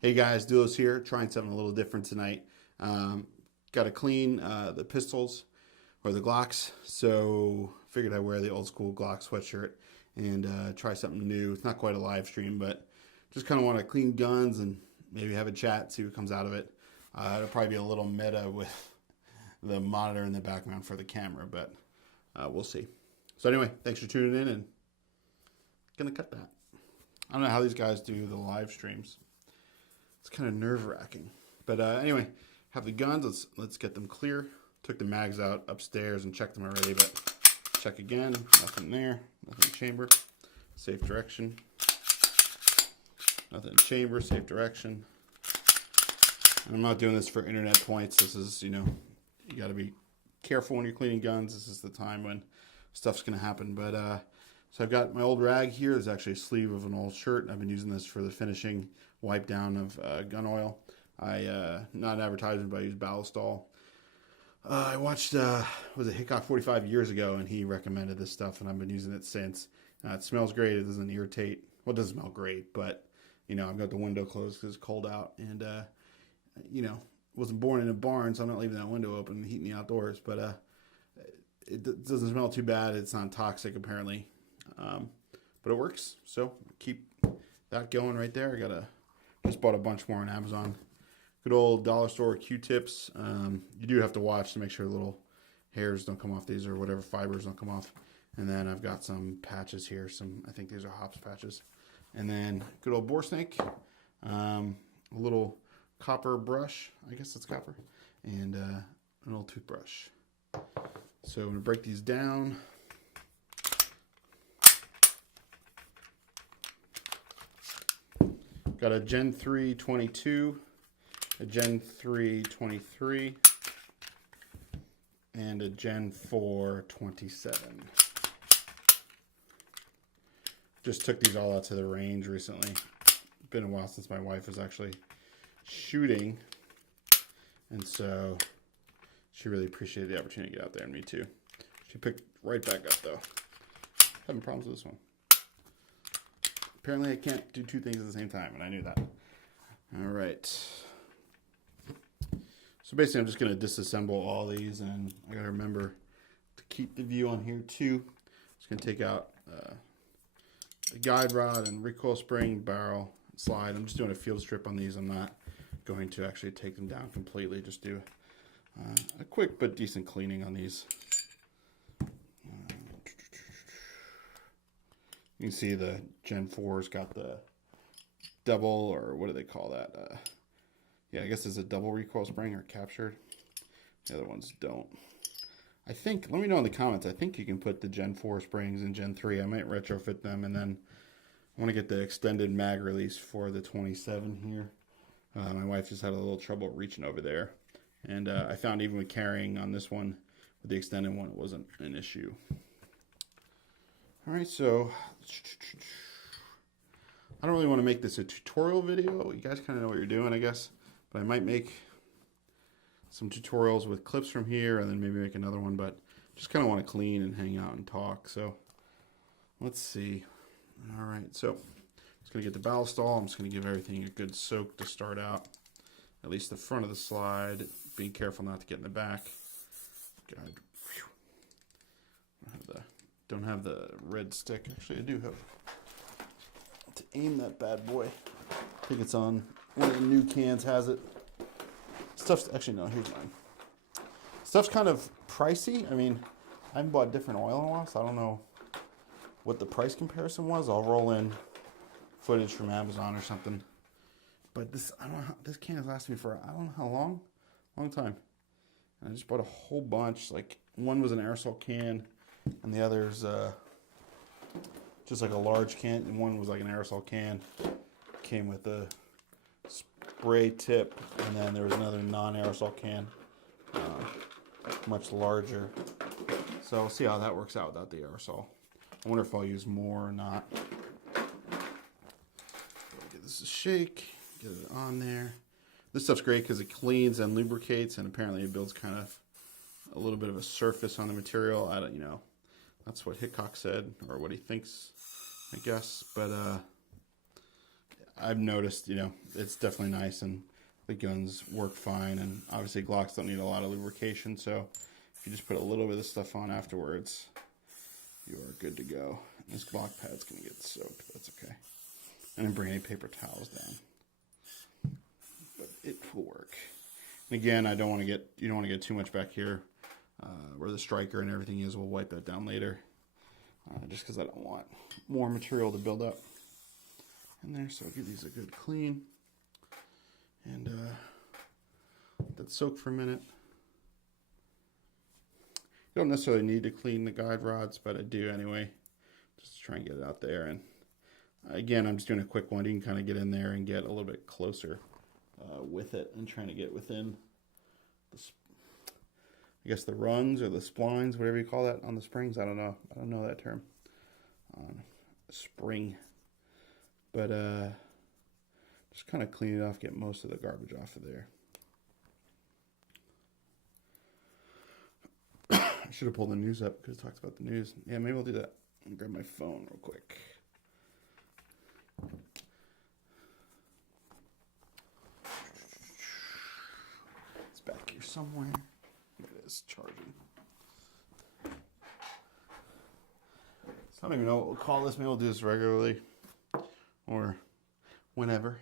Hey guys, Dulos here, trying something a little different tonight. Got to clean the pistols, or the Glocks, so figured I'd wear the old school Glock sweatshirt and try something new. It's not quite a live stream, but just kind of want to clean guns and maybe have a chat, see what comes out of it. It'll probably be a little meta with the monitor in the background for the camera, but we'll see. So anyway, thanks for tuning in, and gonna cut that. I don't know how these guys do the live streams. It's kind of nerve-wracking. But anyway, have the guns. Let's get them clear. Took the mags out upstairs and checked them already, but check again. Nothing there. Nothing in chamber. Safe direction. Nothing in chamber. Safe direction. And I'm not doing this for internet points. This is, you got to be careful when you're cleaning guns. This is the time when stuff's going to happen. But so I've got my old rag here. There's actually a sleeve of an old shirt. I've been using this for the finishing wipe down of gun oil. Not an advertisement, but I use Ballistol. I watched, was it Hickok 45 years ago, and he recommended this stuff, and I've been using it since. It smells great. It doesn't irritate. Well, it doesn't smell great, but, I've got the window closed because it's cold out. And, wasn't born in a barn, so I'm not leaving that window open and heating the outdoors. But it doesn't smell too bad. It's not toxic, apparently. But it works, so keep that going right there. Just bought a bunch more on Amazon. Good old dollar store Q-tips. You do have to watch to make sure the little hairs don't come off these, or whatever fibers don't come off. And then I've got some patches here. I think these are hops patches. And then good old boar snake. A little copper brush. I guess it's copper. And an old toothbrush. So I'm going to break these down. Got a Gen 3 22, a Gen 3 23, and a Gen 4 27. Just took these all out to the range recently. Been a while since my wife was actually shooting, and so she really appreciated the opportunity to get out there, and me too. She picked right back up though. Having problems with this one. Apparently I can't do two things at the same time, and I knew that. All right. So basically I'm just going to disassemble all these, and I got to remember to keep the view on here too. Just going to take out the guide rod and recoil spring, barrel, slide. I'm just doing a field strip on these. I'm not going to actually take them down completely. Just do a quick but decent cleaning on these. You can see the Gen 4's got the double, or what do they call that? Yeah, I guess it's a double recoil spring, or captured. The other ones don't. I think, let me know in the comments, I think you can put the Gen 4 springs in Gen 3. I might retrofit them, and then I want to get the extended mag release for the 27 here. My wife just had a little trouble reaching over there. And I found even with carrying on this one, with the extended one, it wasn't an issue. Alright, so I don't really want to make this a tutorial video. You guys kind of know what you're doing, I guess. But I might make some tutorials with clips from here, and then maybe make another one. But just kind of want to clean and hang out and talk. So let's see. Alright, so I'm just going to get the Ballistol. I'm just going to give everything a good soak to start out. At least the front of the slide. Being careful not to get in the back. God. Don't have the red stick. Actually, I do have to aim that bad boy. I think it's on one of the new cans has it. Stuff's actually, no, here's mine. Stuff's kind of pricey. I mean, I haven't bought different oil in a while, so I don't know what the price comparison was. I'll roll in footage from Amazon or something. But this, I don't know how, this can has lasted me for, I don't know how long time. And I just bought a whole bunch. Like, one was an aerosol can, and the other's just like a large can, and one was like an aerosol can. Came with a spray tip, and then there was another non-aerosol can, much larger. So we'll see how that works out without the aerosol. I wonder if I'll use more or not. Give this a shake, get it on there. This stuff's great because it cleans and lubricates, and apparently it builds kind of a little bit of a surface on the material. I don't, that's what Hickok said, or what he thinks, I guess. But I've noticed, you know, it's definitely nice, and the guns work fine. And obviously Glocks don't need a lot of lubrication, so if you just put a little bit of stuff on afterwards, you are good to go. And this Glock pad's gonna get soaked, but that's okay. I didn't bring any paper towels down, but it will work. And again, you don't want to get too much back here where the striker and everything is. We'll wipe that down later, just because I don't want more material to build up in there. So I'll give these a good clean and let that soak for a minute. You don't necessarily need to clean the guide rods, but I do anyway, just to try and get it out there. And again, I'm just doing a quick one. You can kind of get in there and get a little bit closer with it, and trying to get within the, I guess, the rungs or the splines, whatever you call that on the springs. I don't know that term on spring, but just kind of clean it off, get most of the garbage off of there. I should have pulled the news up because it talks about the news. Yeah, maybe I'll do that. I'll grab my phone real quick. It's back here somewhere. Here it is, charging. So I don't even know what we'll call this. Maybe we'll do this regularly or whenever.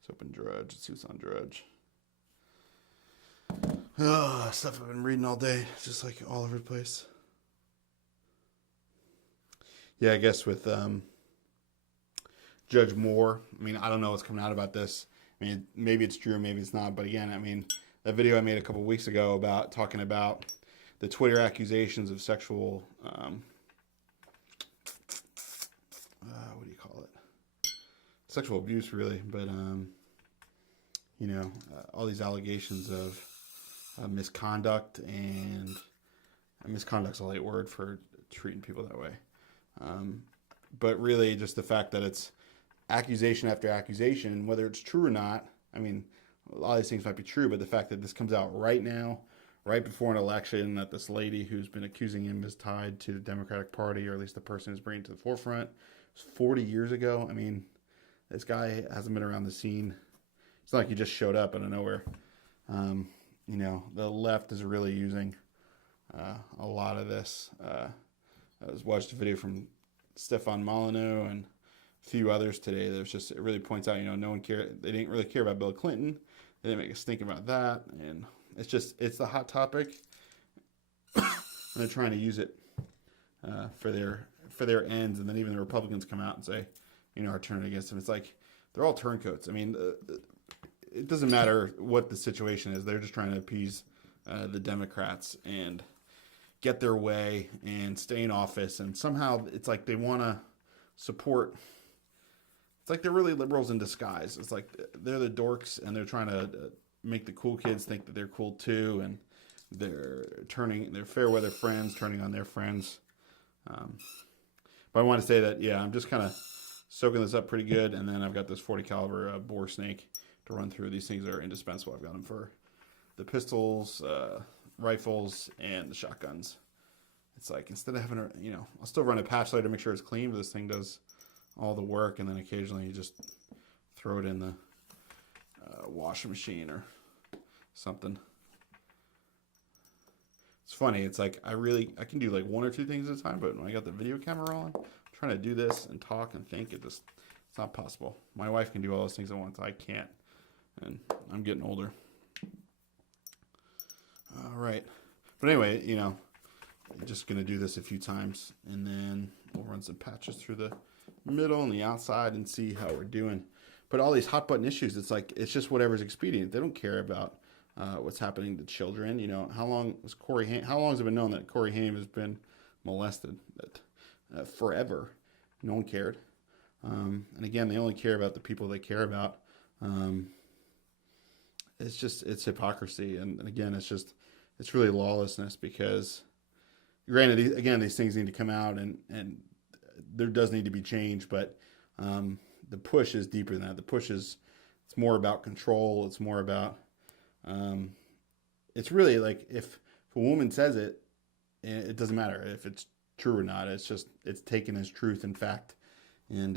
Let's open Drudge. Let's see what's on Drudge. Oh, stuff I've been reading all day. It's just like all over the place. Yeah, I guess with Judge Moore, I mean, I don't know what's coming out about this. I mean, maybe it's true, maybe it's not. But again, I mean, that video I made a couple weeks ago about talking about the Twitter accusations of sexual, what do you call it? Sexual abuse, really. But, you know, all these allegations of misconduct, and misconduct's a light word for treating people that way. But really just the fact that it's accusation after accusation, whether it's true or not. I mean, a lot of these things might be true, but the fact that this comes out right now, right before an election, that this lady who's been accusing him is tied to the Democratic Party, or at least the person who's bringing it to the forefront, it was 40 years ago. I mean, this guy hasn't been around the scene. It's not like he just showed up out of nowhere. You know, the left is really using a lot of this. I watched a video from Stefan Molyneux and a few others today. There's just, it really points out, you know, no one cared. They didn't really care about Bill Clinton. They didn't make us think about that. And it's just, it's the hot topic. And they're trying to use it for their ends. And then even the Republicans come out and say, you know, are turning against them. It's like, they're all turncoats. I mean, it doesn't matter what the situation is. They're just trying to appease the Democrats and get their way and stay in office. And somehow it's like they want to support. It's like they're really liberals in disguise. It's like they're the dorks, and they're trying to make the cool kids think that they're cool too. And they're turning their fair weather friends, turning on their friends. But I want to say that, yeah, I'm just kind of soaking this up pretty good. And then I've got this 40 caliber bore snake to run through. These things are indispensable. I've got them for the pistols, rifles, and the shotguns. It's like, instead of having a, you know, I'll still run a patch later to make sure it's clean, but this thing does all the work. And then occasionally you just throw it in the washing machine or something. It's funny. It's like, I can do like one or two things at a time, but when I got the video camera on, trying to do this and talk and think, it's not possible. My wife can do all those things at once. I can't. And I'm getting older. All right. But anyway, you know, I'm just going to do this a few times, and then we'll run some patches through the middle and the outside and see how we're doing. But all these hot button issues, it's like, it's just whatever's expedient. They don't care about what's happening to children. You know, how long has it been known that Corey Haim has been molested? That forever. No one cared. And again, they only care about the people they care about. It's hypocrisy. And again, it's really lawlessness, because granted, again, these things need to come out, and there does need to be change, but the push is deeper than that. The push it's more about control. It's more about, it's really like, if a woman says it, it doesn't matter if it's true or not. It's taken as truth and fact. And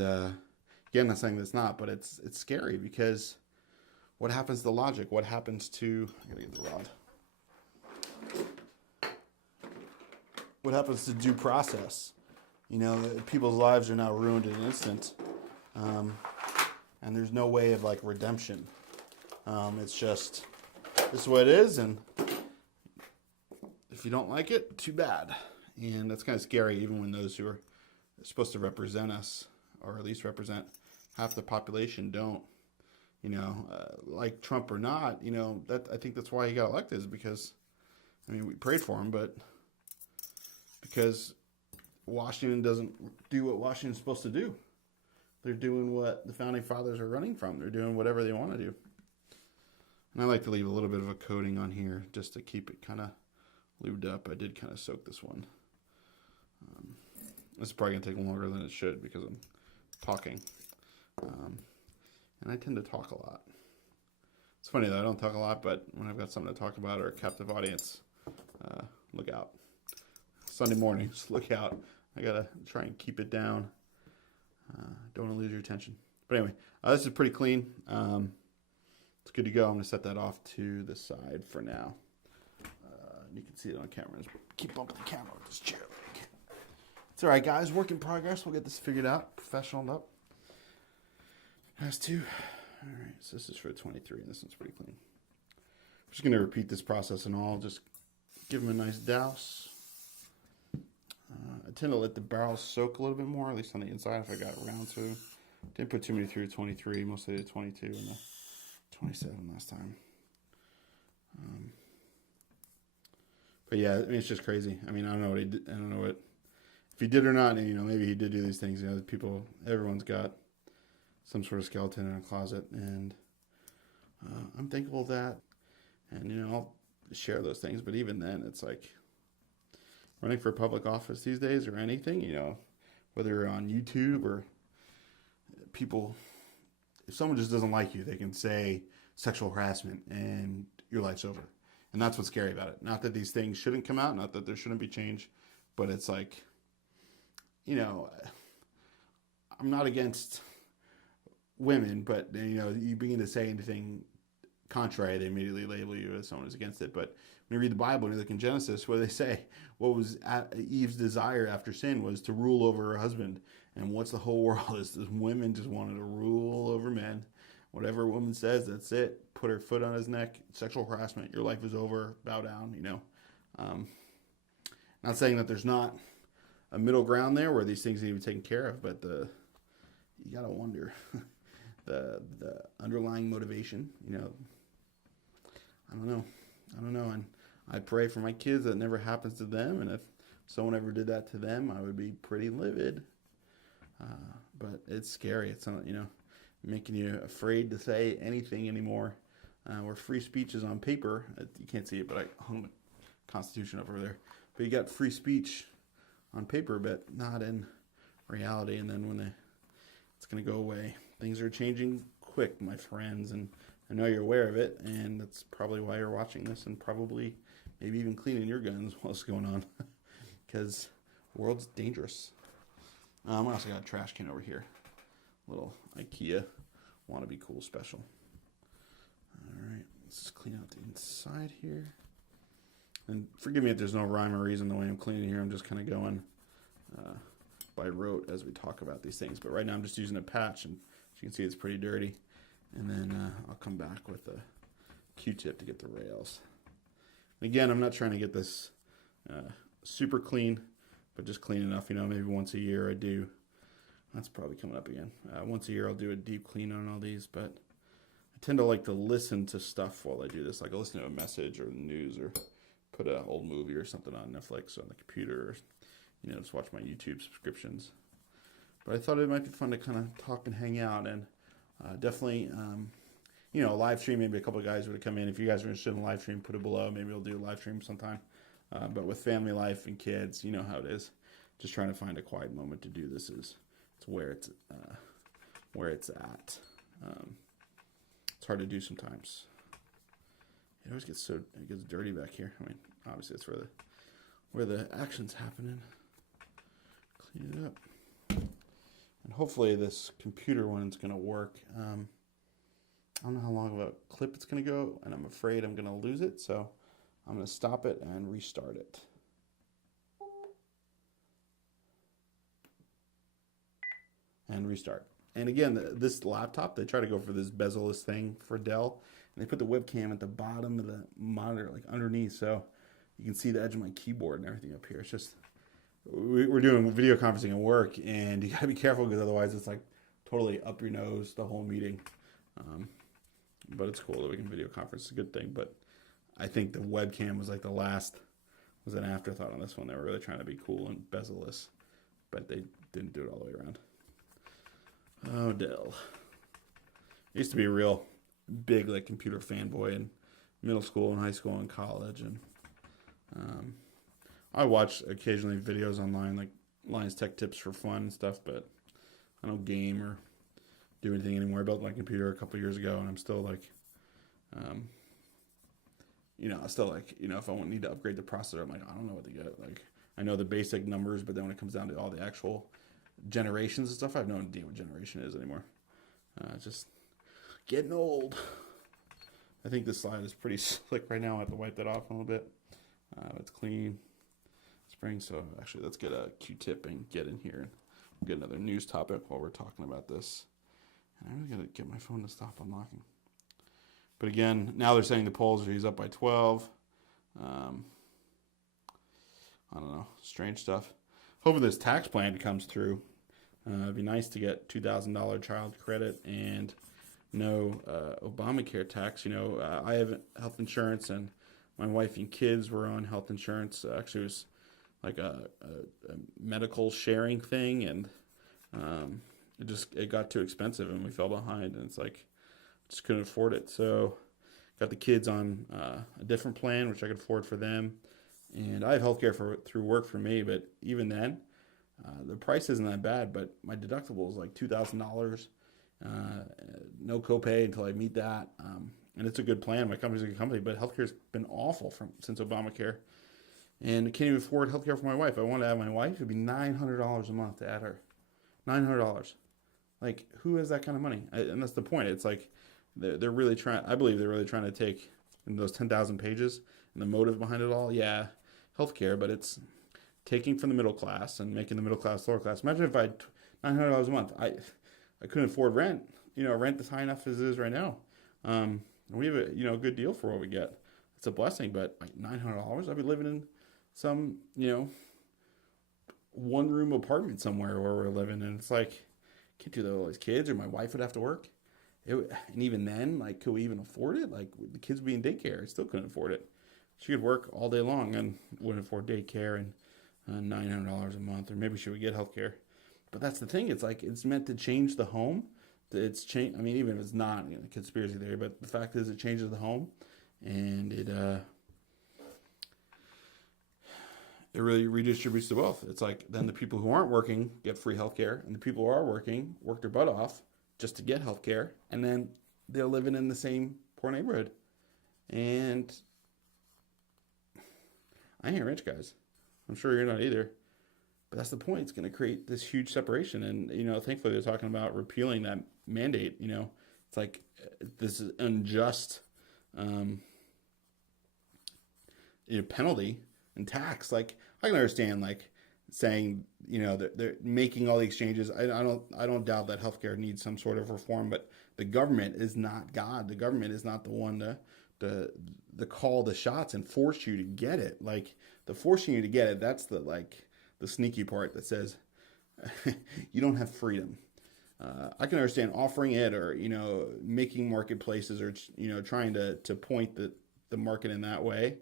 Again, I'm saying it's not, but it's scary because what happens to logic? What happens to, I gotta get the rod. What happens to due process? You know, people's lives are now ruined in an instant. And there's no way of like redemption. It's just, this is what it is, and if you don't like it, too bad. And that's kind of scary, even when those who are supposed to represent us, or at least represent half the population, don't. You know, like Trump or not, you know, that I think that's why he got elected, is because, I mean, we prayed for him, but because Washington doesn't do what Washington's supposed to do. They're doing what the founding fathers are running from. They're doing whatever they want to do. And I like to leave a little bit of a coating on here just to keep it kind of lubed up. I did kind of soak this one. This is probably going to take longer than it should because I'm talking. And I tend to talk a lot. It's funny that I don't talk a lot, but when I've got something to talk about or a captive audience, look out. Sunday mornings, look out. I got to try and keep it down. Don't want to lose your attention. But anyway, this is pretty clean. It's good to go. I'm going to set that off to the side for now. You can see it on camera. Just keep bumping the camera with this chair leg. It's all right, guys. Work in progress. We'll get this figured out. Professional up. Has to. All right. So this is for 23, and this one's pretty clean. I'm just going to repeat this process and all. Just give them a nice douse. I tend to let the barrels soak a little bit more, at least on the inside if I got around to. Didn't put too many through 23, mostly the 22 and the 27 last time. But yeah, I mean, it's just crazy. I mean, I don't know what he did. I don't know what, if he did or not, and, you know, maybe he did do these things. You know, people, everyone's got some sort of skeleton in a closet, and I'm thankful of that. And, you know, I'll share those things, but even then, it's like, running for public office these days or anything, you know, whether you're on YouTube or people, if someone just doesn't like you, they can say sexual harassment and your life's over. And that's what's scary about it. Not that these things shouldn't come out, not that there shouldn't be change, but it's like, you know, I'm not against women, but, you know, you begin to say anything contrary, they immediately label you as someone who's against it. But when you read the Bible and you look in Genesis, what do they say? What was Eve's desire after sin was to rule over her husband. And what's the whole world is women just wanted to rule over men. Whatever a woman says, that's it. Put her foot on his neck. Sexual harassment. Your life is over. Bow down, you know. Not saying that there's not a middle ground there where these things need to be taken care of, but you got to wonder the underlying motivation, you know. I don't know. And I pray for my kids that it never happens to them. And if someone ever did that to them, I would be pretty livid. But it's scary. It's not, you know, making you afraid to say anything anymore. Where free speech is on paper. You can't see it, but I hung the Constitution over there. But you got free speech on paper, but not in reality. And then when it's going to go away. Things are changing quick, my friends, and I know you're aware of it, and that's probably why you're watching this and probably maybe even cleaning your guns while it's going on, because the world's dangerous. I also got a trash can over here, little IKEA wannabe cool special. All right, let's clean out the inside here. And forgive me if there's no rhyme or reason the way I'm cleaning here. I'm just kind of going by rote as we talk about these things. But right now I'm just using a patch, and as you can see, it's pretty dirty. And then I'll come back with a Q-tip to get the rails. And again, I'm not trying to get this super clean, but just clean enough. You know, maybe once a year I do. That's probably coming up again. Once a year I'll do a deep clean on all these, but I tend to like to listen to stuff while I do this. Like I'll listen to a message or the news or put an old movie or something on Netflix on the computer, or, you know, just watch my YouTube subscriptions. But I thought it might be fun to kind of talk and hang out, and definitely, you know, a live stream. Maybe a couple of guys would have come in. If you guys are interested in a live stream, put it below. Maybe we'll do a live stream sometime. But with family life and kids, you know how it is. Just trying to find a quiet moment to do this is where it's at. It's hard to do sometimes. It always gets dirty back here. I mean, obviously that's where the action's happening. Clean it up. And hopefully this computer one is going to work. I don't know how long of a clip it's going to go, and I'm afraid I'm going to lose it, so I'm going to stop it and restart it. And restart. And again, this laptop, they try to go for this bezel-less thing for Dell, and they put the webcam at the bottom of the monitor, like underneath, so you can see the edge of my keyboard and everything up here. It's just, we're doing video conferencing at work, and you gotta be careful because otherwise it's like totally up your nose the whole meeting. But it's cool that we can video conference. It's a good thing, but I think the webcam was like the last, was an afterthought on this one. They were really trying to be cool and bezel-less, but they didn't do it all the way around. Oh, Dell. I used to be a real big like computer fanboy in middle school and high school and college, and I watch occasionally videos online like Lions Tech Tips for fun and stuff, but I don't game or do anything anymore. I built my computer a couple years ago, and I'm still like, if I need to upgrade the processor, I'm like, I don't know what to get. Like, I know the basic numbers, but then when it comes down to all the actual generations and stuff, I have no idea what generation it is anymore. Just getting old. I think this slide is pretty slick right now. I have to wipe that off a little bit. It's clean. Spring, so actually let's get a Q-tip and get in here and we'll get another news topic while we're talking about this. And I'm really gonna get my phone to stop unlocking. But again, now they're saying the polls are he's up by 12. I don't know, strange stuff. Hoping this tax plan comes through. It'd be nice to get $2,000 child credit and no Obamacare tax. I have health insurance, and my wife and kids were on health insurance. Actually, it was like a medical sharing thing, and it got too expensive, and we fell behind, and it's like just couldn't afford it. So got the kids on a different plan, which I could afford for them, and I have healthcare through work for me. But even then, the price isn't that bad. But my deductible is like $2,000. No copay until I meet that. And it's a good plan. My company's a good company, but healthcare's been awful since Obamacare. And I can't even afford healthcare for my wife. I want to add my wife. It'd be $900 a month to add her. $900. Like, who has that kind of money? And that's the point. It's like they're really trying. I believe they're really trying to take in those 10,000 pages and the motive behind it all. Yeah, healthcare, but it's taking from the middle class and making the middle class lower class. Imagine if I had $900 a month. I couldn't afford rent. Rent is high enough as it is right now. And we have a good deal for what we get. It's a blessing, but like $900, I'd be living in some one room apartment somewhere where we're living, and it's like can't do that with all these kids, or my wife would have to work. And even then, like, could we even afford it? Like, the kids would be in daycare. I still couldn't afford it. She could work all day long and wouldn't afford daycare and $900 a month, or maybe she would get health care. But that's the thing. It's like it's meant to change the home. It's change. I mean, even if it's not a conspiracy theory, but the fact is, it changes the home, and it really redistributes the wealth. It's like then the people who aren't working get free healthcare, and the people who are working work their butt off just to get healthcare, and then they're living in the same poor neighborhood. And I ain't rich, guys. I'm sure you're not either. But that's the point. It's going to create this huge separation. And, thankfully they're talking about repealing that mandate. It's like this is unjust penalty and tax. Like, I can understand, like, saying, they're making all the exchanges. I don't doubt that healthcare needs some sort of reform, but the government is not God. The government is not the one to call the shots and force you to get it. Like, the forcing you to get it, that's the sneaky part that says you don't have freedom. I can understand offering it, or making marketplaces, or trying to point the market in that way,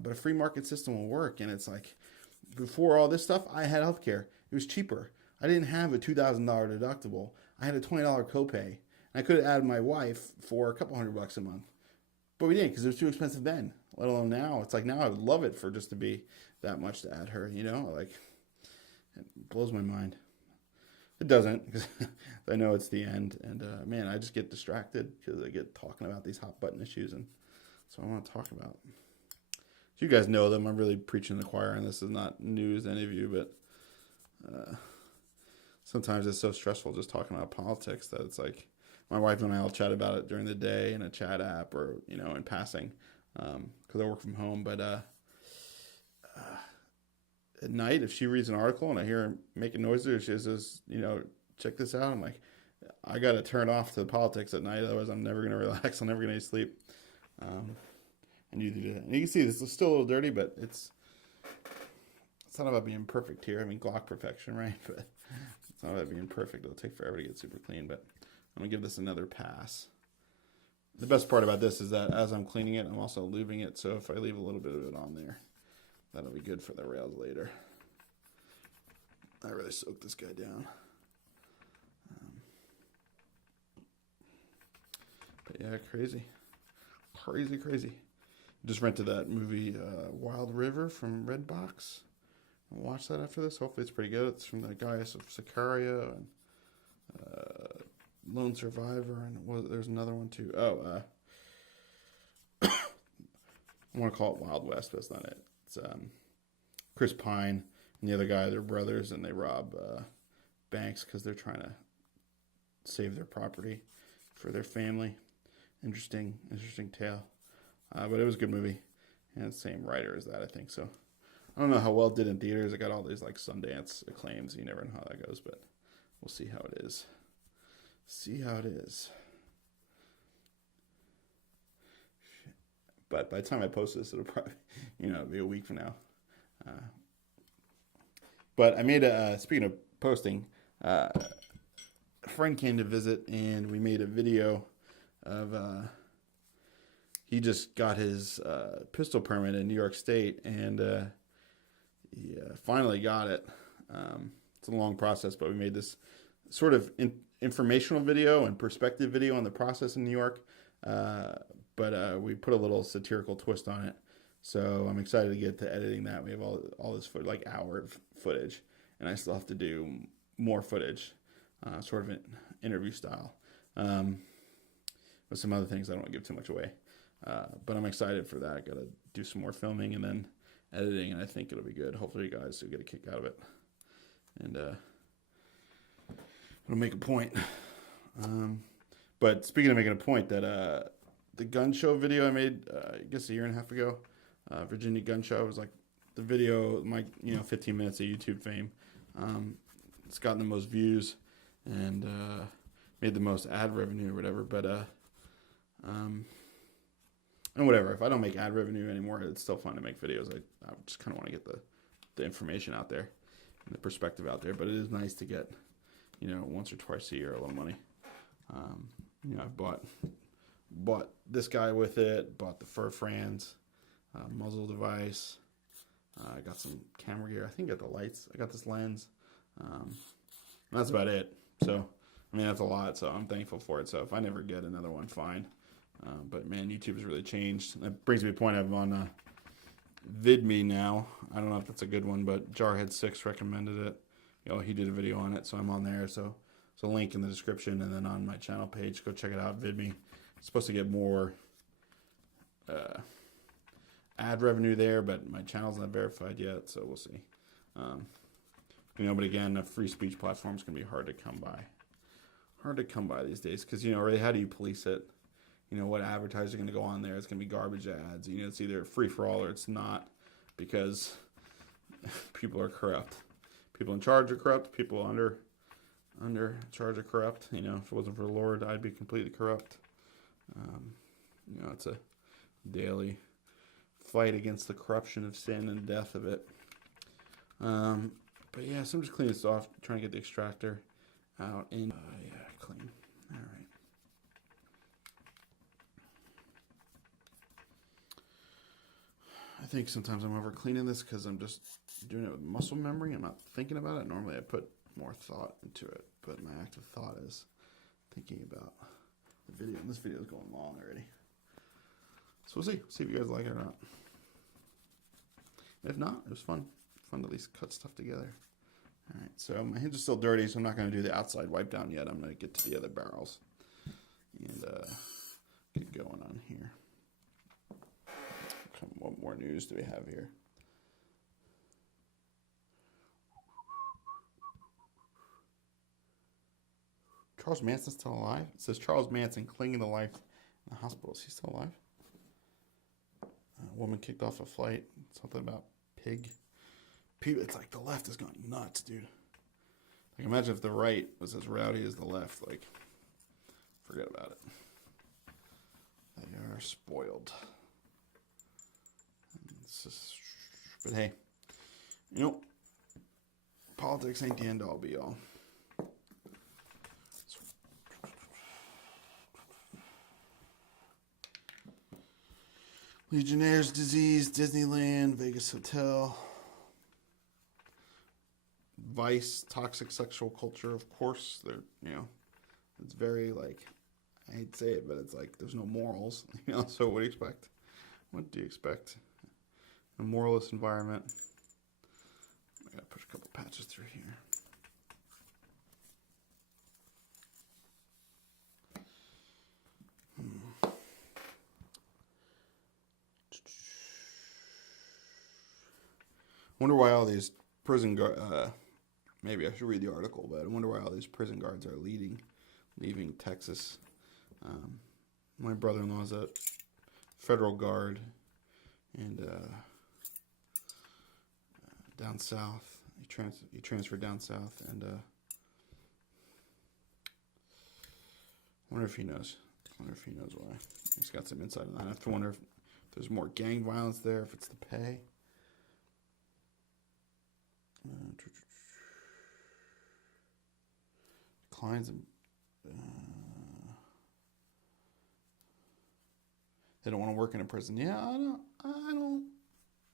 but a free market system will work. And it's like, before all this stuff, I had healthcare. It was cheaper. I didn't have a $2,000 deductible. I had a $20 copay, and I could have added my wife for a couple $100 a month, but we didn't because it was too expensive then. Let alone now. It's like, now I would love it for just to be that much to add her. Like, it blows my mind. It doesn't, because I know it's the end. And man, I just get distracted because I get talking about these hot button issues, and so I want to talk about. So you guys know them. I'm really preaching to the choir, and this is not news to any of you, but sometimes it's so stressful just talking about politics that it's like my wife and I will chat about it during the day in a chat app or, you know, in passing, because I work from home. But at night, if she reads an article and I hear her making noises, or she says, you know, check this out, I'm like, I got to turn off to the politics at night. Otherwise, I'm never going to relax. I'm never going to sleep. And you do that. And you can see this is still a little dirty, but it's not about being perfect here. I mean, Glock perfection, right? But it's not about being perfect. It'll take forever to get super clean, but I'm going to give this another pass. The best part about this is that as I'm cleaning it, I'm also lubing it. So if I leave a little bit of it on there, that'll be good for the rails later. I really soaked this guy down. But yeah, crazy. Just rented that movie Wild River from Redbox. I'll watch that after this. Hopefully it's pretty good. It's from the guys of Sicario and Lone Survivor, and there's another one too. I want to call it Wild West, but that's not it. It's Chris Pine and the other guy. They're brothers, and they rob banks because they're trying to save their property for their family. Interesting tale. But it was a good movie, and it's the same writer as that, I think. So I don't know how well it did in theaters. It got all these like Sundance acclaims. You never know how that goes, but we'll see how it is. But by the time I post this, it'll probably, you know, be a week from now. But I made speaking of posting, a friend came to visit, and we made a video of he just got his pistol permit in New York State, and he finally got it. It's a long process, but we made this sort of informational video and perspective video on the process in New York, but we put a little satirical twist on it. So I'm excited to get to editing that. We have all this footage, like hour of footage, and I still have to do more footage, sort of an interview style, with some other things I don't want to give too much away. But I'm excited for that. I got to do some more filming and then editing, and I think it'll be good. Hopefully you guys will get a kick out of it, and it'll make a point. But speaking of making a point, that the gun show video I made, I guess a year and a half ago, Virginia Gun Show, was like the video, my 15 minutes of YouTube fame. It's gotten the most views and made the most ad revenue or whatever. But and whatever, if I don't make ad revenue anymore, it's still fun to make videos. I just kind of want to get the information out there and the perspective out there. But it is nice to get, once or twice a year a little money. I've bought this guy with it, bought the Fur Franz muzzle device. I got some camera gear. I think I got the lights. I got this lens. That's about it. So, that's a lot. So I'm thankful for it. So if I never get another one, fine. But man, YouTube has really changed. That brings me to a point. I'm on VidMe now. I don't know if that's a good one, but Jarhead6 recommended it. He did a video on it, so I'm on there. So there's a link in the description, and then on my channel page, go check it out. VidMe. It's supposed to get more ad revenue there, but my channel's not verified yet, so we'll see. But again, a free speech platform is going to be hard to come by. Hard to come by these days because, really, how do you police it? What advertisers are going to go on there? It's going to be garbage ads. It's either free for all or it's not, because people are corrupt. People in charge are corrupt. People under charge are corrupt. If it wasn't for the Lord, I'd be completely corrupt. It's a daily fight against the corruption of sin and death of it. But yeah, so I'm just cleaning this off, trying to get the extractor out. And clean. All right. I think sometimes I'm over cleaning this because I'm just doing it with muscle memory. I'm not thinking about it. Normally I put more thought into it, but my active thought is thinking about the video. And this video is going long already. So we'll see. See if you guys like it or not. If not, it was fun. Fun to at least cut stuff together. All right, so my hands are still dirty, so I'm not going to do the outside wipe down yet. I'm going to get to the other barrels and get going on here. What more news do we have here? Charles Manson's still alive? It says Charles Manson clinging to life in the hospital. Is he still alive? A woman kicked off a flight. Something about pig. People, it's like the left has gone nuts, dude. Like, imagine if the right was as rowdy as the left. Like, forget about it. They are spoiled. But hey, you know, politics ain't the end all be all. Legionnaire's disease, Disneyland, Vegas Hotel, Vice, toxic sexual culture. Of course, they're, you know, it's very like, I hate to say it, but it's like there's no morals. You know, so what do you expect? What do you expect? A moralist environment. I gotta push a couple patches through here. Wonder why all these prison guards, maybe I should read the article, but I wonder why all these prison guards are leaving Texas. My brother-in-law is a federal guard, and down south, he transferred down south, and wonder if he knows. Wonder if he knows why. He's got some insight on that. I have to wonder if there's more gang violence there, if it's the pay. Declines in, they don't want to work in a prison. Yeah, I don't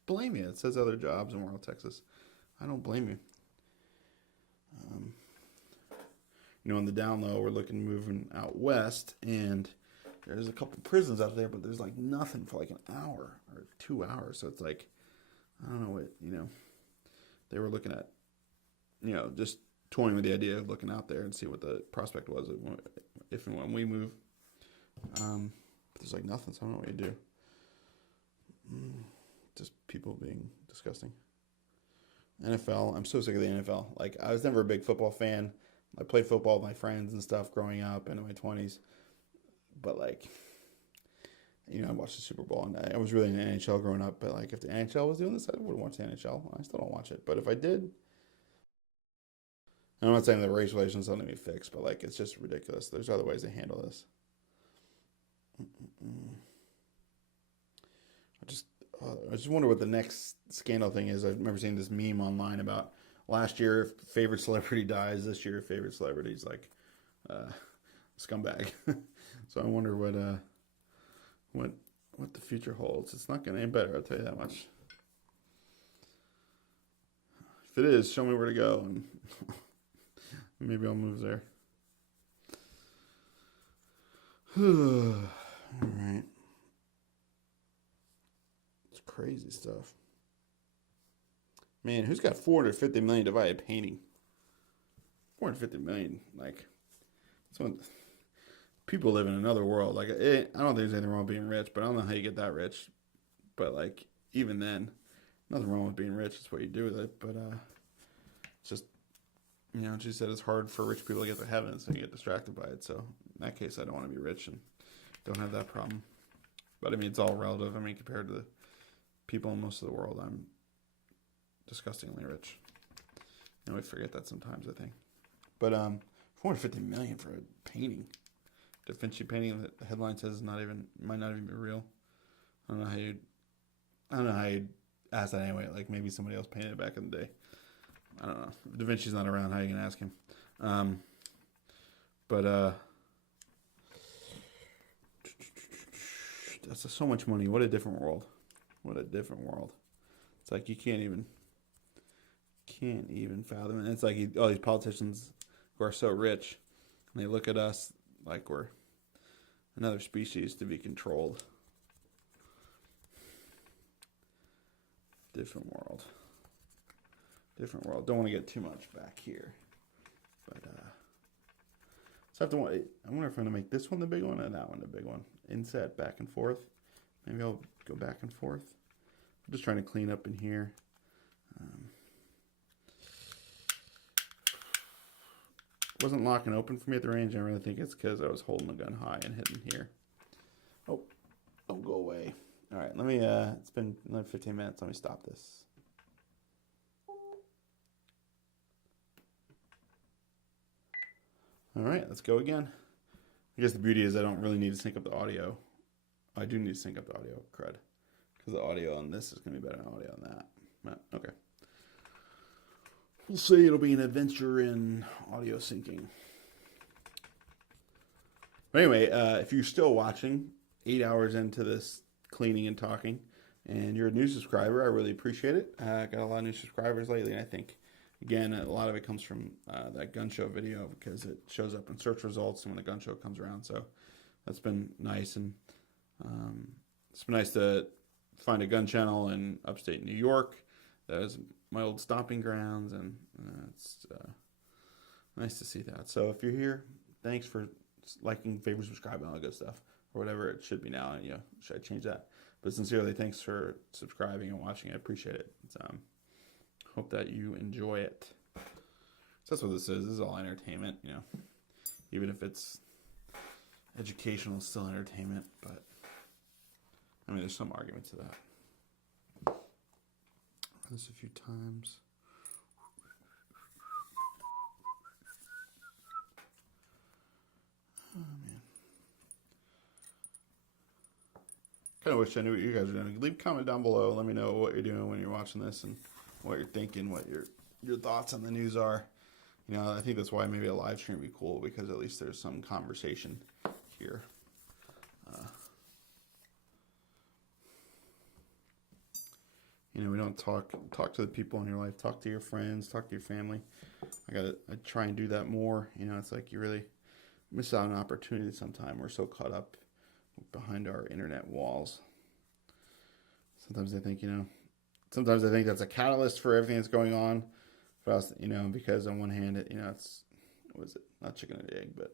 blame you. It says other jobs in Rural Texas. I don't blame you. You know, on the down low, we're moving out west, and there's a couple prisons out there, but there's like nothing for like an hour or 2 hours. So it's like, I don't know what, you know, they were looking at, you know, just toying with the idea of looking out there and see what the prospect was if and when we move. But there's like nothing, so I don't know what you do. Just people being disgusting. NFL, I'm so sick of the NFL. Like, I was never a big football fan. I played football with my friends and stuff growing up into my 20s. But, like, you know, I watched the Super Bowl, and I was really into NHL growing up. But, like, if the NHL was doing this, I would watch the NHL. I still don't watch it. But if I did, and I'm not saying that race relations don't need to be fixed, but, like, it's just ridiculous. There's other ways to handle this. I just wonder what the next scandal thing is. I remember seeing this meme online about last year, favorite celebrity dies. This year, favorite celebrity's like scumbag. So I wonder what the future holds. It's not going to end better, I'll tell you that much. If it is, show me where to go, and maybe I'll move there. All right. Crazy stuff. Man, who's got 450 million divided painting? 450 million, like, people live in another world. Like, I don't think there's anything wrong with being rich, but I don't know how you get that rich. But, like, even then, nothing wrong with being rich. It's what you do with it. But it's just, you know, she said it's hard for rich people to get to heaven, so you get distracted by it. So in that case, I don't want to be rich and don't have that problem. But I mean, it's all relative. I mean, compared to the people in most of the world, I'm disgustingly rich. And we forget that sometimes, I think. But 450 million for a painting, Da Vinci painting. The headline says might not even be real. I don't know how you'd ask that anyway. Like, maybe somebody else painted it back in the day. I don't know. If Da Vinci's not around, how are you gonna ask him? That's so much money. What a different world. What a different world. It's like you can't even fathom it. And it's like all these politicians who are so rich, and they look at us like we're another species to be controlled. Different world. Different world. Don't want to get too much back here. But so I wonder if I'm going to make this one the big one or that one the big one. Inset back and forth. Maybe I'll go back and forth. I'm just trying to clean up in here. wasn't locking open for me at the range. I really think it's because I was holding the gun high and hitting here. Oh, don't go away. All right, let me, it's been another 15 minutes. Let me stop this. All right, let's go again. I guess the beauty is I don't really need to sync up the audio. I do need to sync up the audio, crud. Because the audio on this is going to be better than audio on that. But, okay. We'll see. It'll be an adventure in audio syncing. But anyway, if you're still watching 8 hours into this cleaning and talking, and you're a new subscriber, I really appreciate it. I got a lot of new subscribers lately, and I think, again, a lot of it comes from that gun show video because it shows up in search results when the gun show comes around. So that's been nice, and it's been nice to find a gun channel in upstate New York. That was my old stomping grounds, and it's nice to see that. So if you're here, thanks for liking, favorite, subscribing, all that good stuff, or whatever it should be now. And should I change that? But sincerely, thanks for subscribing and watching. I appreciate it. Hope that you enjoy it. So that's what this is. This is all entertainment, even if it's educational, it's still entertainment. But I mean, there's some argument to that. Run this a few times. Oh man. Kind of wish I knew what you guys are doing. Leave a comment down below. Let me know what you're doing when you're watching this and what you're thinking, what your thoughts on the news are. I think that's why maybe a live stream would be cool, because at least there's some conversation here. We don't talk to the people in your life. Talk to your friends. Talk to your family. I try and do that more. It's like you really miss out on an opportunity sometime. We're so caught up behind our internet walls. Sometimes I think that's a catalyst for everything that's going on for us, because on one hand, it's not chicken and egg, but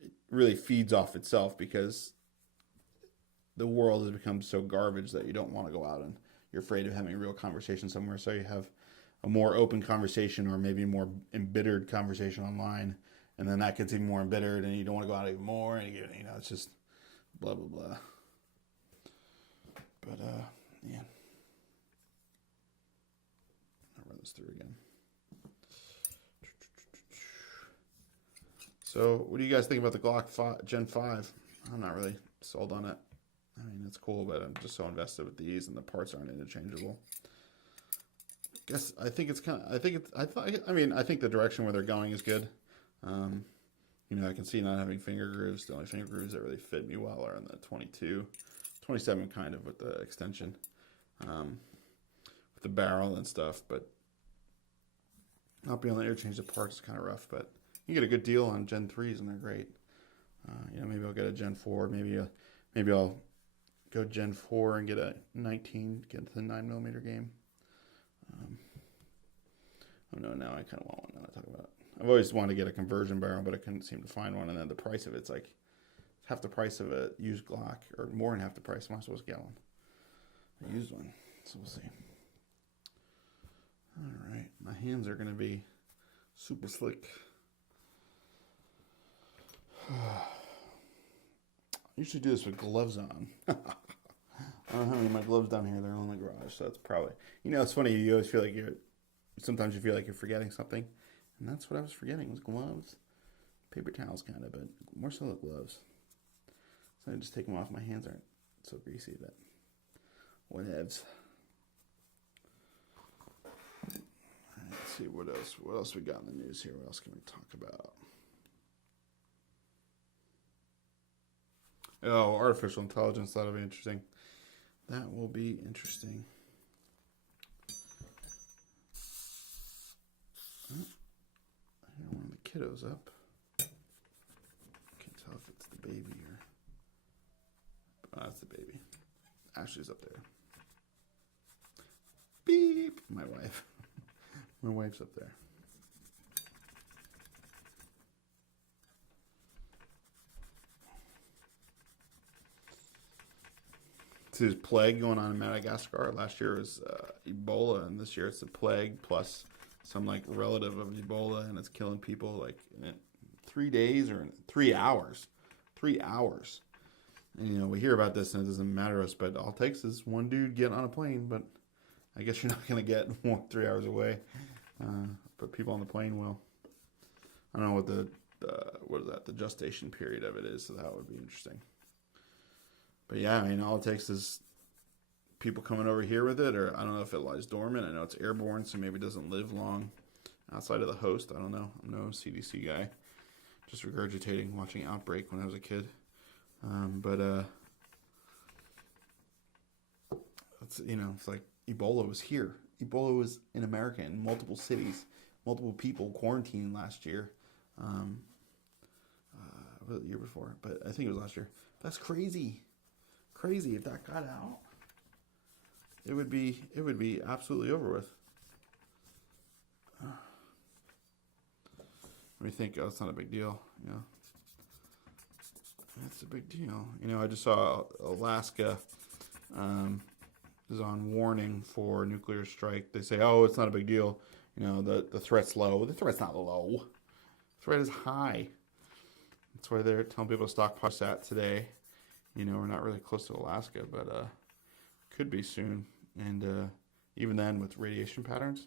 it really feeds off itself, because the world has become so garbage that you don't want to go out, and you're afraid of having a real conversation somewhere. So you have a more open conversation, or maybe a more embittered conversation online, and then that gets even more embittered, and you don't want to go out even more, and it's just blah blah blah. But yeah. I'll run this through again. So, what do you guys think about the Glock Gen 5? I'm not really sold on it. I mean, it's cool, but I'm just so invested with these, and the parts aren't interchangeable. I think the direction where they're going is good. I can see not having finger grooves. The only finger grooves that really fit me well are in the 22, 27 kind of with the extension, with the barrel and stuff. But not being able to interchange the parts is kind of rough. But you get a good deal on Gen 3s, and they're great. Maybe I'll get a Gen 4. Maybe I'll go Gen 4 and get a 19, get into the 9mm game. Oh no, now I kind of want one. Now I talk about it. I've always wanted to get a conversion barrel, but I couldn't seem to find one. And then the price of it's like half the price of a used Glock, or more than half the price. Am I supposed to get one? A used one. So we'll see. All right, my hands are going to be super slick. I usually do this with gloves on. I don't have any of my gloves down here. They're in the garage, so it's probably... it's funny. You always feel like sometimes you feel like you're forgetting something. And that's what I was forgetting, was gloves. Paper towels, kind of, but more so the gloves. So I just take them off. My hands aren't so greasy, but whatevs. Let's see what else we got in the news here. What else can we talk about? Oh, artificial intelligence. That'll be interesting. That will be interesting. I hear one of the kiddos up. Can't tell if it's the baby or... Oh, that's the baby. Ashley's up there. Beep! My wife. My wife's up there. So there's plague going on in Madagascar. Last year was Ebola, and this year it's the plague plus some like relative of Ebola, and it's killing people like in 3 days or in 3 hours. 3 hours. And, you know, we hear about this and it doesn't matter to us, but all it takes is one dude getting on a plane. But I guess you're not going to get more than 3 hours away. But people on the plane will. I don't know what the gestation period of it is, so that would be interesting. But yeah, I mean, all it takes is people coming over here with it, or I don't know if it lies dormant. I know it's airborne, so maybe it doesn't live long outside of the host. I don't know. I'm no CDC guy. Just regurgitating, watching Outbreak when I was a kid. It's, you know, it's like Ebola was here. Ebola was in America in multiple cities. Multiple people quarantined last year. The year before, but I think it was last year. That's crazy. Crazy. If that got out, it would be absolutely over with. Let me think. Oh, it's not a big deal. You know, it's a big deal. You know, I just saw Alaska is on warning for nuclear strike. They say, oh, it's not a big deal. You know, the threat's low. The threat's not low. The threat is high. That's why they're telling people to stockpile that today. You know, we're not really close to Alaska, but could be soon. And even then, with radiation patterns,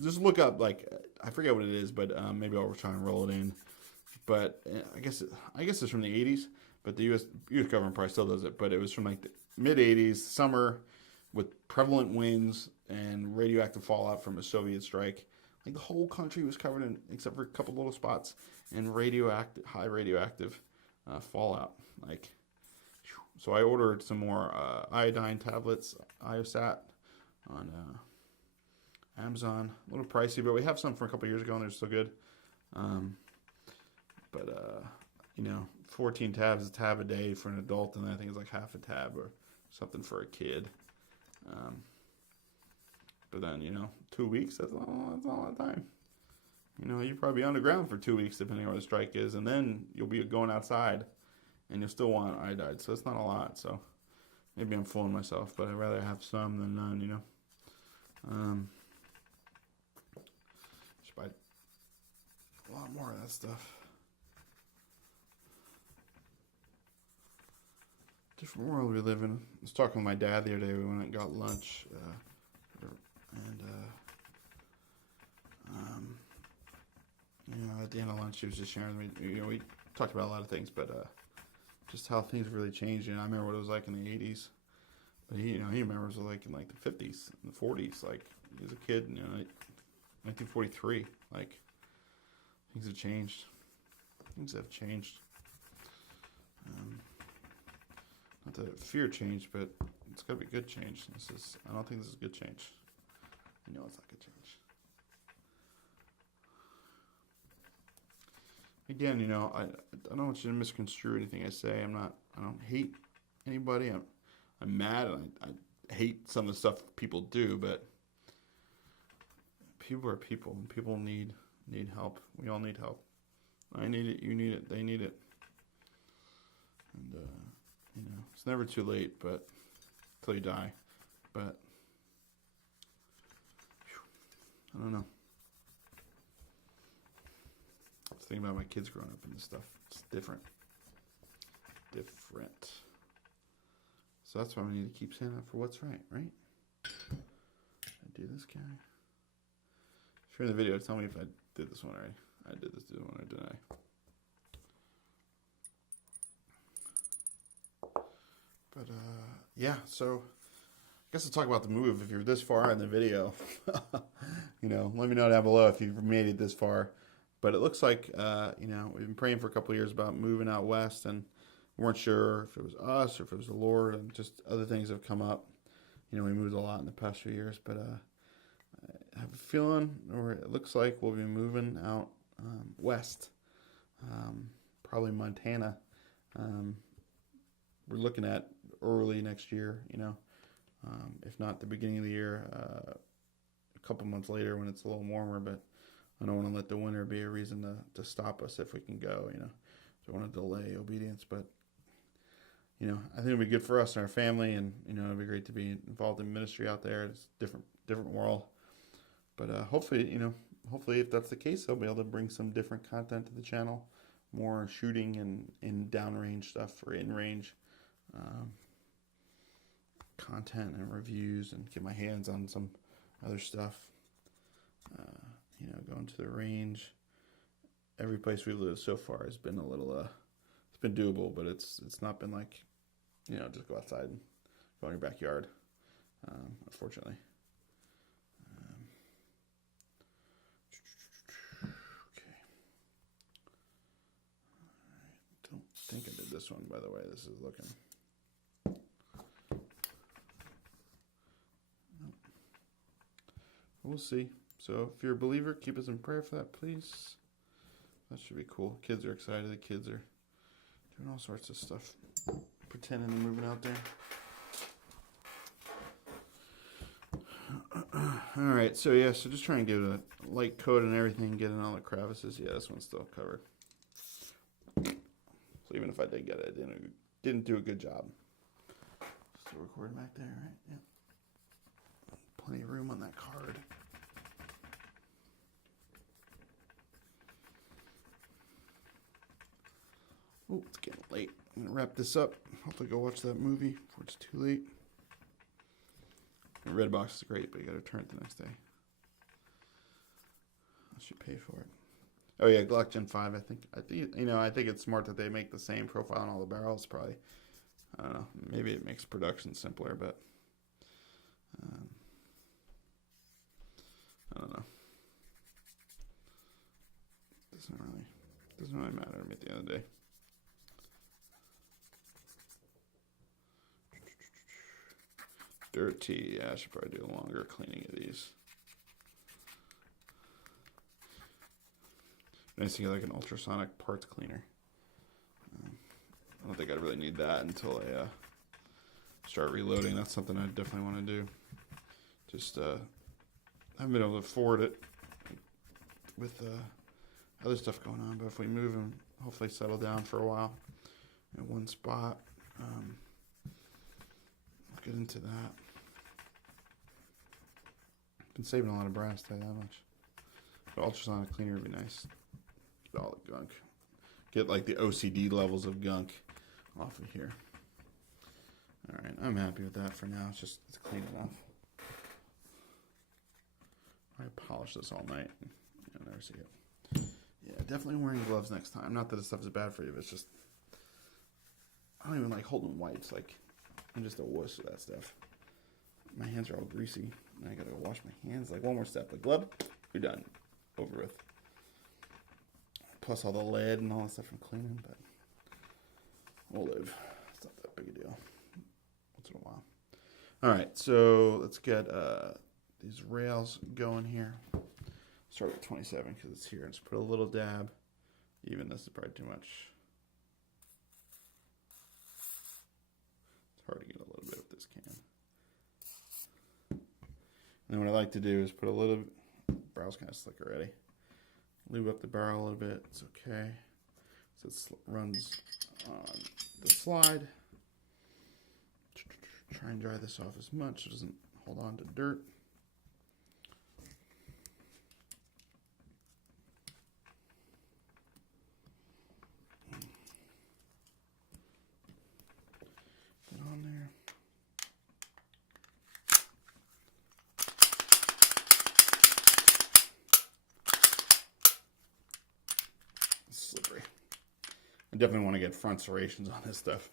just look up, like, I forget what it is, but maybe I'll try and roll it in. But I guess it's from the 80s, but the U.S. government probably still does it. But it was from like the mid 80s, summer, with prevalent winds and radioactive fallout from a Soviet strike. Like the whole country was covered in, except for a couple little spots, in high radioactive fallout. Like, so I ordered some more iodine tablets, Iosat, on Amazon. A little pricey, but we have some from a couple years ago, and they're still good. You know, 14 tabs is a tab a day for an adult, and I think it's like half a tab or something for a kid. But then, you know, 2 weeks, that's a lot of time. You know, you'll probably be underground for 2 weeks, depending on where the strike is, and then you'll be going outside, and you'll still want iodide, so it's not a lot. So maybe I'm fooling myself, but I'd rather have some than none, you know. Should buy a lot more of that stuff. Different world we live in. I was talking with my dad the other day. We went and got lunch, you know, at the end of lunch, he was just sharing with me. You know, we talked about a lot of things, but just how things really changed. And I remember what it was like in the 80s, but he remembers what it was like in like the 50s and the 40s. Like he was a kid, you know, 1943. Like things have changed. Things have changed. Not that fear change, but it's got to be good change. I don't think this is good change. You know, it's not good change. Again, you know, I don't want you to misconstrue anything I say. I don't hate anybody. I'm mad, and I hate some of the stuff people do, but people are people, and people need help. We all need help. I need it. You need it. They need it. And you know, it's never too late, but until you die. But I don't know. I was thinking about my kids growing up and this stuff. It's different. So that's why we need to keep standing up for what's right? I do this guy. If you're in the video, tell me if I did this one already. I did this one, or did I? But, yeah, so I guess I'll talk about the move. If you're this far in the video, you know, let me know down below if you've made it this far. But it looks like, you know, we've been praying for a couple of years about moving out west, and we weren't sure if it was us or if it was the Lord, and just other things have come up. You know, we moved a lot in the past few years, but I have a feeling, or it looks like we'll be moving out west, probably Montana. We're looking at early next year, you know, if not the beginning of the year, a couple months later when it's a little warmer. But I don't want to let the winter be a reason to stop us if we can go, you know. Don't want to delay obedience, but, you know, I think it'll be good for us and our family, and, you know, it'll be great to be involved in ministry out there. It's different world. But hopefully, you know, hopefully, if that's the case, I'll be able to bring some different content to the channel, more shooting and in downrange stuff or in range content and reviews, and get my hands on some other stuff. You know, going to the range. Every place we've lived so far has been a little, it's been doable, but it's not been like, you know, just go outside and go in your backyard, unfortunately. Okay. All right. Don't think I did this one, by the way. This is looking. We'll see. So if you're a believer, keep us in prayer for that, please. That should be cool. Kids are excited. The kids are doing all sorts of stuff, pretending they're moving out there. All right, so yeah, so just try and give it a light coat and everything, get in all the crevices. Yeah, this one's still covered. So even if I did get it, I didn't do a good job. Still recording back there, right? Yeah. Plenty of room on that card. Oh, it's getting late. I'm going to wrap this up. Hopefully go watch that movie before it's too late. The red box is great, but you got to return it the next day. Unless you pay for it. Oh yeah, Glock Gen 5. I think I think it's smart that they make the same profile on all the barrels. Probably, I don't know. Maybe it makes production simpler, but I don't know. Doesn't really matter to me at the end of the day. Dirty. Yeah, I should probably do a longer cleaning of these. Nice to get like an ultrasonic parts cleaner. I don't think I really need that until I start reloading. That's something I definitely want to do. Just haven't been able to afford it with other stuff going on. But if we move and hopefully settle down for a while in one spot, I'll get into that. Been saving a lot of brass, tell you that much. But ultrasonic cleaner would be nice. Get all the gunk. Get like the OCD levels of gunk off of here. Alright, I'm happy with that for now. It's clean enough. I polish this all night. You'll never see it. Yeah, definitely wearing gloves next time. Not that this stuff is bad for you, but it's just, I don't even like holding wipes. Like, I'm just a wuss of that stuff. My hands are all greasy. And I gotta go wash my hands. Like, one more step. The glove, you're done. Over with. Plus all the lead and all that stuff from cleaning, but we'll live. It's not that big a deal. Once in a while. Alright, so let's get these rails going here. Start with 27 because it's here. Just put a little dab. Even this is probably too much. It's hard to get a little bit with this can. And then what I like to do is put a little, barrel's kind of slick already. Lube up the barrel a little bit, it's okay. So it runs on the slide. Try and dry this off as much so it doesn't hold on to dirt. Get on there. Slippery. I definitely want to get front serrations on this stuff.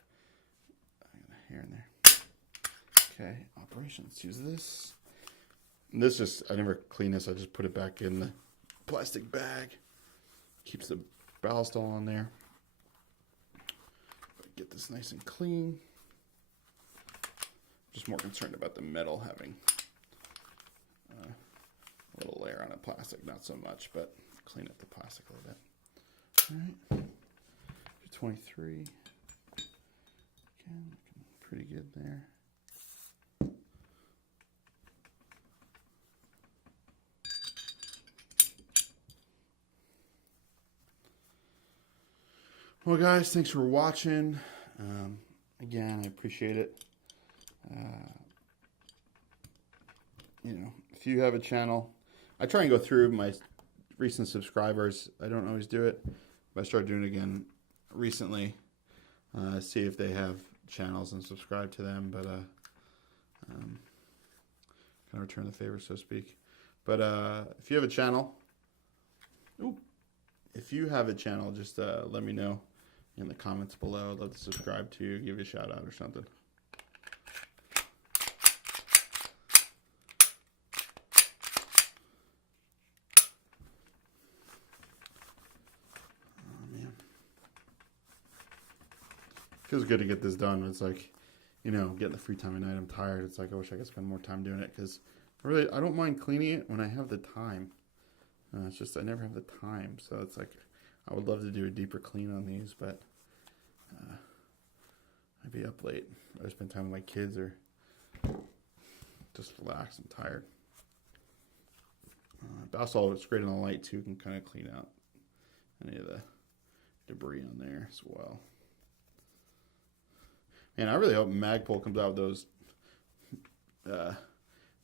Here and there. Okay, operations. Use this. And this just, I never clean this. I just put it back in the plastic bag. Keeps the ballast all on there. Get this nice and clean. Just more concerned about the metal having a little layer on the plastic. Not so much, but clean up the plastic a little bit. All right. 23. Again, looking pretty good there. Well, guys, thanks for watching. Again, I appreciate it. You know, if you have a channel, I try and go through my recent subscribers. I don't always do it, but I started doing it again recently. See if they have channels and subscribe to them, but kind of return the favor, so to speak. But if you have a channel, just let me know in the comments below. I'd love to subscribe to you, give you a shout out or something. Feels good to get this done. It's like, you know, getting the free time at night. I'm tired. It's like I wish I could spend more time doing it, because I don't mind cleaning it when I have the time. It's just I never have the time, so it's like I would love to do a deeper clean on these, but I'd be up late. I spend time with my kids or just relax. I'm tired. But also, it's great on the light too. You can kind of clean out any of the debris on there as well. And I really hope Magpul comes out with those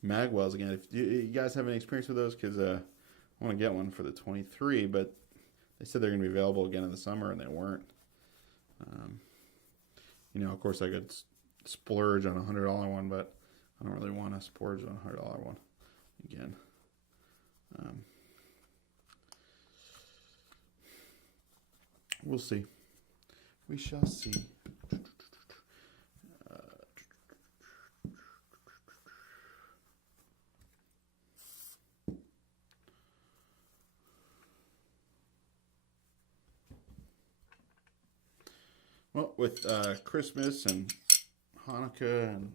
mag wells again. If you guys have any experience with those, because I want to get one for the 23, but they said they're going to be available again in the summer, and they weren't. You know, of course, I could splurge on a $100 one, but I don't really want to splurge on a $100 one again. We'll see. We shall see. Well, with Christmas and Hanukkah and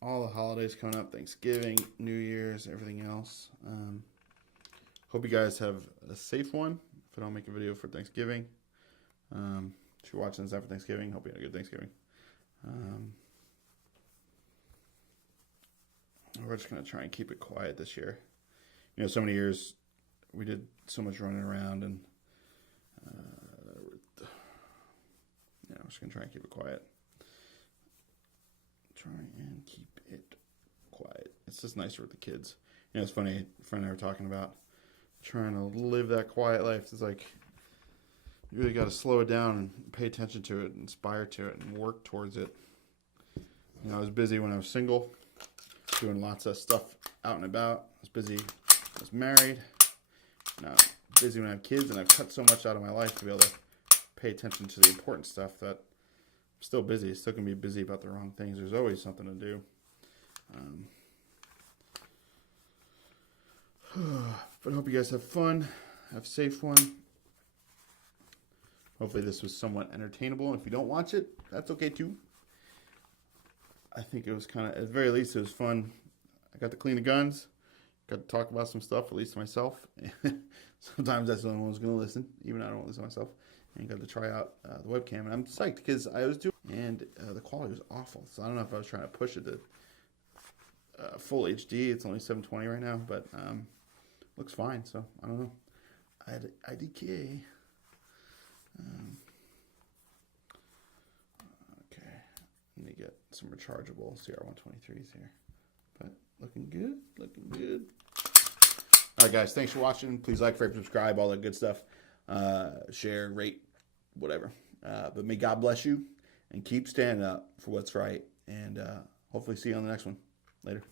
all the holidays coming up, Thanksgiving, New Year's, everything else, hope you guys have a safe one. If I don't make a video for Thanksgiving, if you're watching this after Thanksgiving, hope you had a good Thanksgiving. We're just going to try and keep it quiet this year. You know, so many years we did so much running around, and I'm just going to try and keep it quiet. Try and keep it quiet. It's just nicer with the kids. You know, it's funny, a friend and I were talking about trying to live that quiet life. It's like you really got to slow it down and pay attention to it, and inspire to it, and work towards it. You know, I was busy when I was single, doing lots of stuff out and about. I was busy when I was married. Now I'm busy when I have kids, and I've cut so much out of my life to be able to pay attention to the important stuff that I'm still busy. Still can be busy about the wrong things. There's always something to do. But I hope you guys have fun. Have a safe one. Hopefully this was somewhat entertainable. If you don't watch it, that's okay too. I think it was kind of, at the very least, it was fun. I got to clean the guns. Got to talk about some stuff, at least to myself. Sometimes that's the only one who's going to listen, even though I don't listen to myself. And got to try out the webcam, and I'm psyched because I was doing, and the quality was awful. So I don't know if I was trying to push it to full HD. It's only 720 right now, but looks fine. So I don't know. IDK. Okay, let me get some rechargeable CR123s here. But looking good, looking good. All right, guys, thanks for watching. Please like, favorite, subscribe, all that good stuff. Share, rate, whatever. But may God bless you, and keep standing up for what's right. And hopefully see you on the next one. Later.